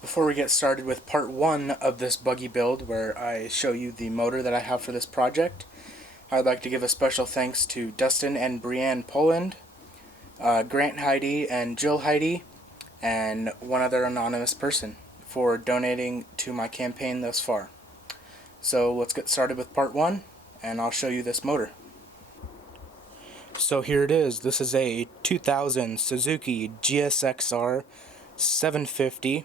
Before we get started with part 1 of this buggy build, where I show you the motor that I have for this project, I'd like to give a special thanks to Dustin and Brianne Poland, Grant Heidi and Jill Heidi, and one other anonymous person for donating to my campaign thus far. So let's get started with part 1, and I'll show you this motor. So here it is. This is a 2000 Suzuki GSXR 750.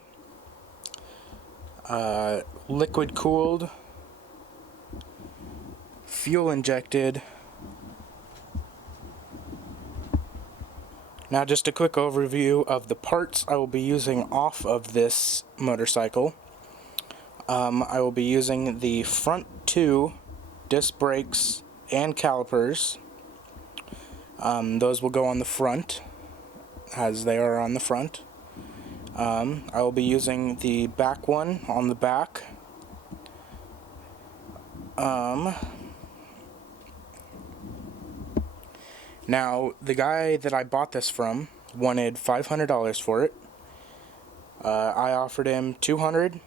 Liquid cooled, fuel injected. Now just a quick overview of the parts I will be using off of this motorcycle. I will be using the front two disc brakes and calipers. Those will go on the front, as they are on the front. I will be using the back one on the back. Now, the guy that I bought this from wanted $500 for it. I offered him $200,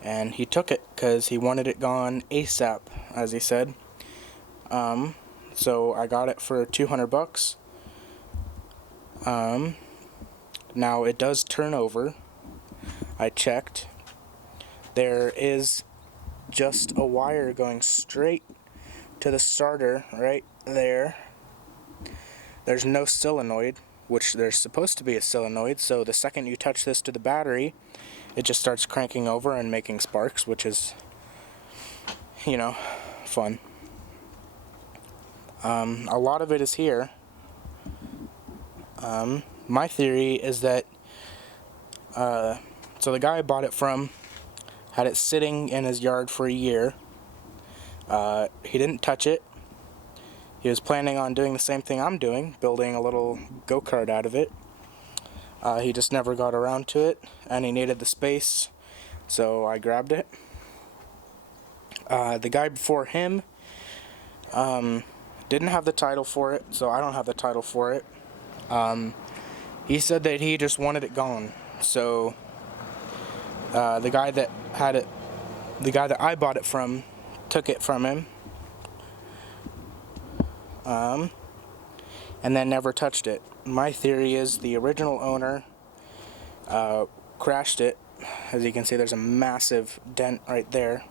and he took it because he wanted it gone ASAP, as he said. So I got it for $200. Now it does turn over. I checked. There is just a wire going straight to the starter right there. There's no solenoid, which there's supposed to be a solenoid, so the second you touch this to the battery, it just starts cranking over and making sparks, which is, fun. A lot of it is here. My theory is that, so the guy I bought it from had it sitting in his yard for a year. He didn't touch it. He was planning on doing the same thing I'm doing, building a little go-kart out of it. He just never got around to it, and he needed the space, so I grabbed it. The guy before him didn't have the title for it, so I don't have the title for it. He said that he just wanted it gone, so the guy that I bought it from took it from him, and then never touched it. My theory is the original owner crashed it. As you can see, there's a massive dent right there,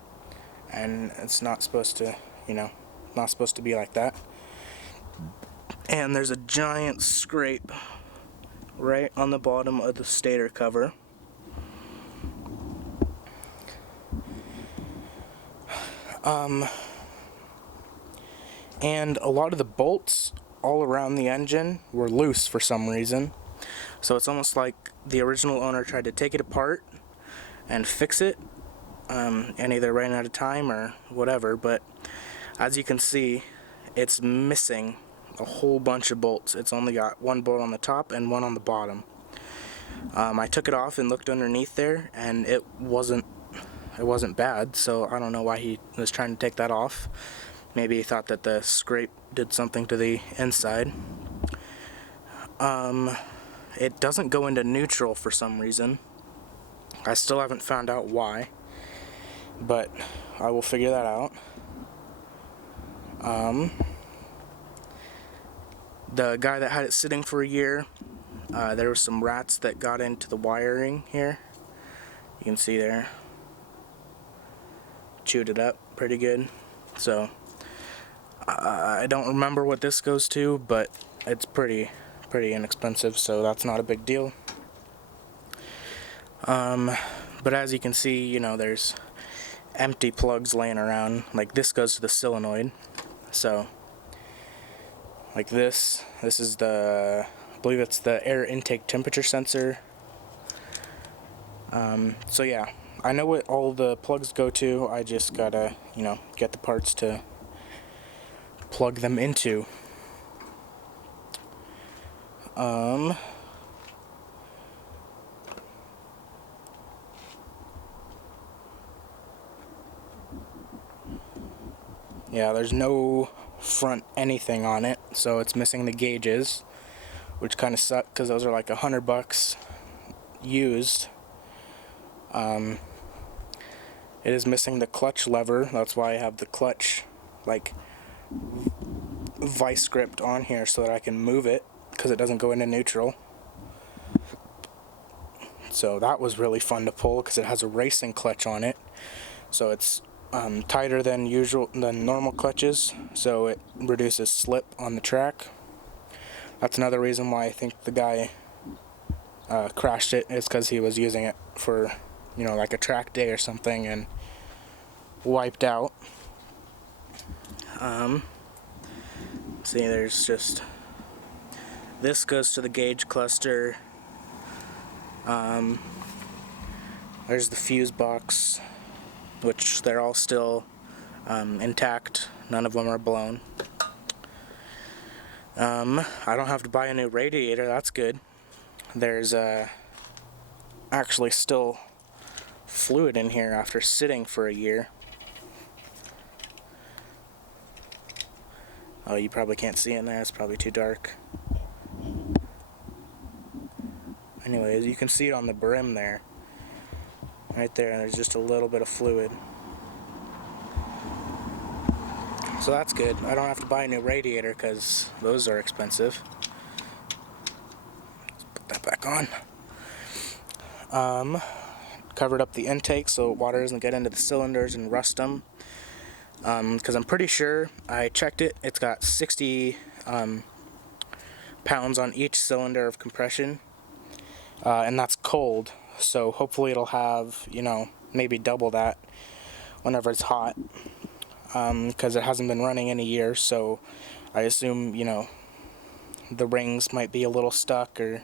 and it's not supposed to, not supposed to be like that. And there's a giant scrape right on the bottom of the stator cover. And a lot of the bolts all around the engine were loose for some reason. So it's almost like the original owner tried to take it apart and fix it, and either ran out of time or whatever. But as you can see, it's missing a whole bunch of bolts. It's only got one bolt on the top and one on the bottom. I took it off and looked underneath there, and it wasn't bad, so I don't know why he was trying to take that off. Maybe he thought that the scrape did something to the inside. It doesn't go into neutral for some reason. I still haven't found out why, but I will figure that out. The guy that had it sitting for a year, there were some rats that got into the wiring here. You can see there. Chewed it up pretty good. So I don't remember what this goes to, but it's pretty inexpensive, so that's not a big deal. But as you can see, there's empty plugs laying around. Like, this goes to the solenoid. So like this is I believe it's the air intake temperature sensor. So yeah, I know what all the plugs go to. I just gotta, get the parts to plug them into. Yeah, there's no front anything on it, so it's missing the gauges, which kind of suck because those are like $100 used. It is missing the clutch lever. That's why I have the clutch like vice gripped on here so that I can move it because it doesn't go into neutral. So that was really fun to pull because it has a racing clutch on it. So it's tighter than normal clutches, so it reduces slip on the track. That's another reason why I think the guy crashed it, is because he was using it for, like a track day or something and wiped out. See, there's just, this goes to the gauge cluster. There's the fuse box, which they're all still intact. None of them are blown. I don't have to buy a new radiator, that's good. There's actually still fluid in here after sitting for a year. Oh, you probably can't see in there, it's probably too dark. Anyways, you can see it on the brim there. Right there, and there's just a little bit of fluid. So that's good. I don't have to buy a new radiator because those are expensive. Let's put that back on. Covered up the intake so water doesn't get into the cylinders and rust them. Because I'm pretty sure, I checked it, it's got 60 pounds on each cylinder of compression. And that's cold, so hopefully it'll have, maybe double that whenever it's hot. Because it hasn't been running in a year, so I assume, the rings might be a little stuck or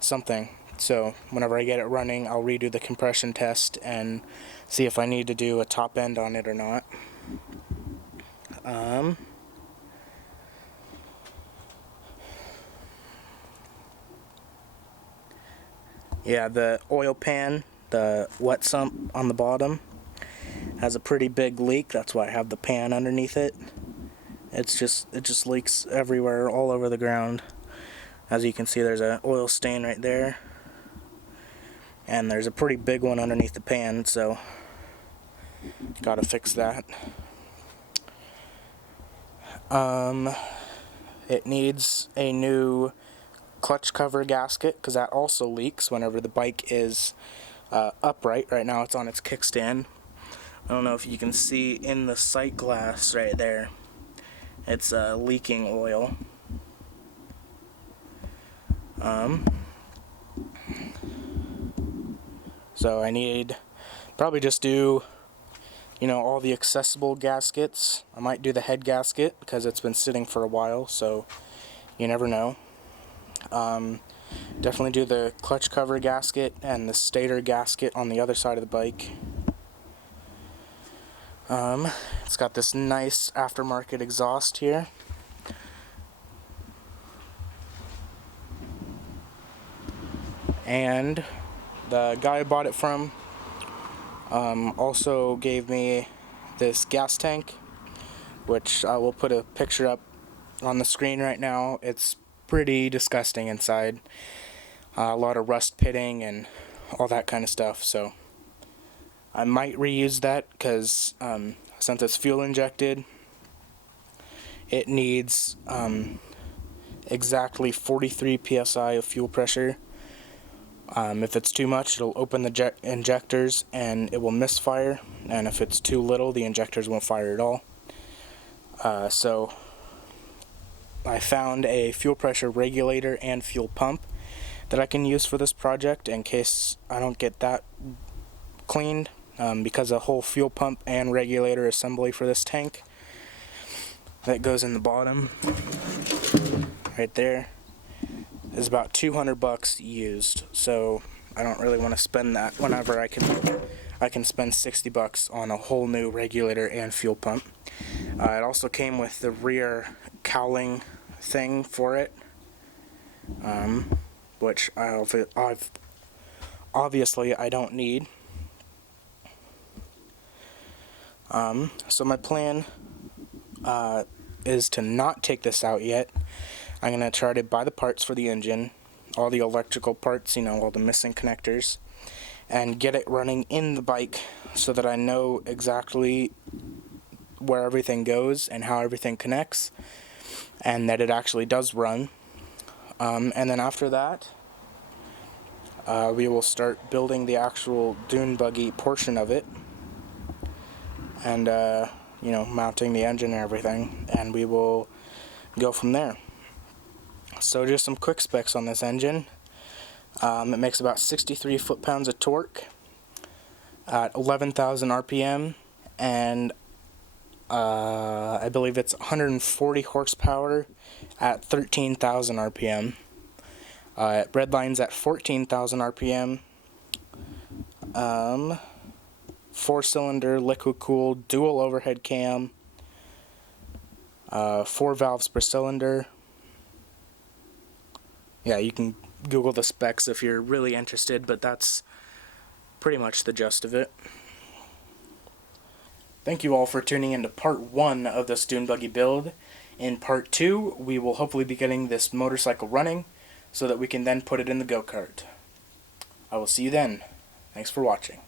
something. So whenever I get it running, I'll redo the compression test and see if I need to do a top end on it or not. Yeah, the oil pan, the wet sump on the bottom, has a pretty big leak. That's why I have the pan underneath it. It just leaks everywhere, all over the ground. As you can see, there's an oil stain right there, and there's a pretty big one underneath the pan, so gotta fix that. It needs a new clutch cover gasket because that also leaks whenever the bike is upright. Right now it's on its kickstand. I don't know if you can see in the sight glass right there, it's leaking oil. So I need probably just do all the accessible gaskets. I might do the head gasket because it's been sitting for a while, so you never know. Definitely do the clutch cover gasket and the stator gasket on the other side of the bike. It's got this nice aftermarket exhaust here. And the guy I bought it from also gave me this gas tank, which I will put a picture up on the screen right now. It's pretty disgusting inside. A lot of rust pitting and all that kind of stuff, so I might reuse that because since it's fuel injected, it needs exactly 43 psi of fuel pressure. If it's too much, it'll open the injectors and it will misfire, and if it's too little, the injectors won't fire at all. So I found a fuel pressure regulator and fuel pump that I can use for this project in case I don't get that cleaned, because a whole fuel pump and regulator assembly for this tank that goes in the bottom right there is about $200 used, so I don't really want to spend that whenever I can spend $60 on a whole new regulator and fuel pump. It also came with the rear cowling thing for it, which I've obviously I don't need. So my plan is to not take this out yet. I'm going to try to buy the parts for the engine, all the electrical parts, all the missing connectors, and get it running in the bike so that I know exactly where everything goes and how everything connects, and that it actually does run. And then after that, we will start building the actual Dune buggy portion of it, and mounting the engine and everything, and we will go from there. So just some quick specs on this engine. It makes about 63 foot-pounds of torque at 11,000 RPM, and I believe it's 140 horsepower at 13,000 RPM. It redlines at 14,000 RPM. 4-cylinder liquid-cooled dual overhead cam. 4 valves per cylinder. Yeah, you can Google the specs if you're really interested, but that's pretty much the gist of it. Thank you all for tuning into part 1 of this Dune buggy build. In part 2, we will hopefully be getting this motorcycle running so that we can then put it in the go-kart. I will see you then. Thanks for watching.